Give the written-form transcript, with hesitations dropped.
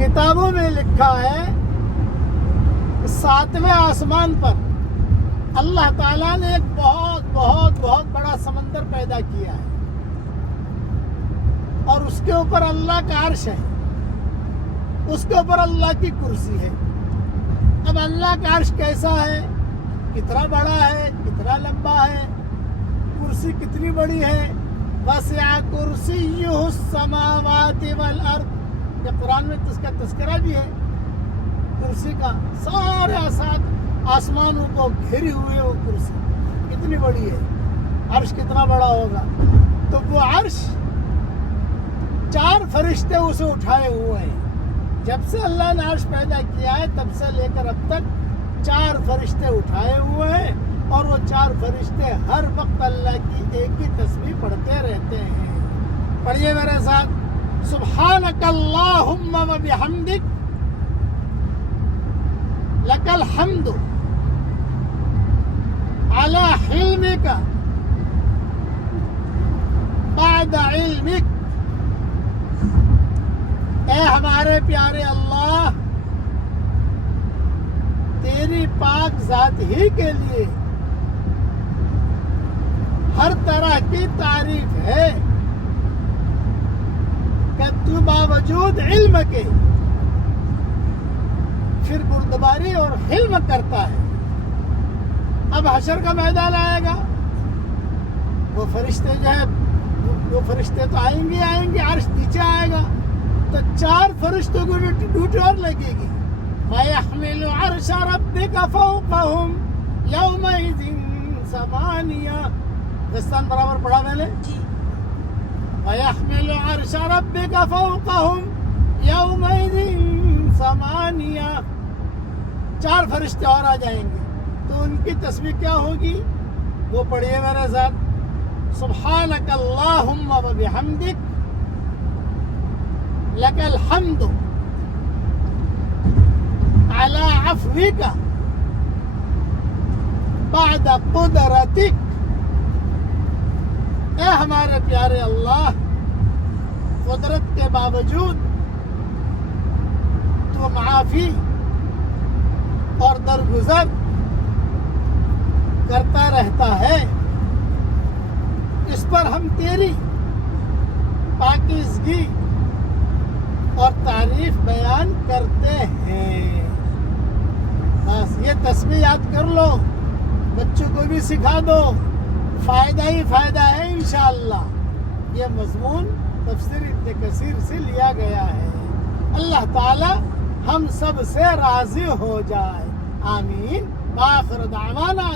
کتابوں میں لکھا ہے کہ 7ویں آسمان پر اللہ تعالیٰ نے ایک بہت بہت بہت بڑا سمندر پیدا کیا ہے اور اس کے اوپر اللہ کا عرش ہے، اس کے اوپر اللہ کی کرسی ہے۔ اب اللہ کا عرش کیسا ہے، کتنا بڑا ہے، کتنا لمبا ہے، کرسی کتنی بڑی ہے؟ وسع کرسیہ السماوات والارض، یہ قرآن میں اس کا تذکرہ بھی ہے کرسی کا۔ سارے آسمانوں کو گھیری ہوئی وہ کرسی کتنی بڑی ہے، عرش کتنا بڑا ہوگا؟ تو وہ عرش 4 فرشتے اسے اٹھائے ہوئے ہیں۔ جب سے اللہ نے عرش پیدا کیا ہے تب سے لے کر اب تک 4 فرشتے اٹھائے ہوئے ہیں، اور وہ 4 فرشتے ہر وقت اللہ کی ایک ہی تسبیح پڑھتے رہتے ہیں۔ پڑھیے میرے ساتھ، سبحانک اللہم و بحمدک لک الحمد علی حلمک بعد علمک۔ اے ہمارے پیارے اللہ، تیری پاک ذات ہی کے لیے ہر طرح کی تعریف ہے کہ تو باوجود علم کے پھر بردباری اور حلم کرتا ہے۔ اب حشر کا میدان آئے گا، وہ فرشتے جو ہے وہ فرشتے تو آئیں گے، عرش نیچے آئے گا تو 4 فرشتوں کو ڈیوٹی اور لگے گی۔ وَيَحْمِلُ عَرْشَ رَبِّكَ فَوْقَهُمْ يَوْمَئِذٍ ثَمَانِيَةٌ۔ دستان برابر پڑھا میں نے جی۔ وَيَحْمِلُ عَرْشَ رَبِّكَ فَوْقَهُمْ يَوْمَئِذٍ ثَمَانِيَةٌ۔ 4 فرشتے اور آ جائیں گے تو ان کی تسبیح کیا ہوگی؟ وہ پڑھیے میرے ساتھ، سبحانک اللہم و بحمدک لک الحمد علی عفوک بعد قدرتک۔ اے ہمارے پیارے اللہ، قدرت کے باوجود تو معافی اور درگزر کرتا رہتا ہے، اس پر ہم تیری پاکیزگی اور تعریف بیان کرتے ہیں۔ بس یہ تسبیح یاد کر لو، بچوں کو بھی سکھا دو، فائدہ ہی فائدہ ہے انشاءاللہ۔ یہ مضمون تفسیر ابن کثیر سے لیا گیا ہے۔ اللہ تعالی ہم سب سے راضی ہو جائے، آمین۔ آخر دعوانا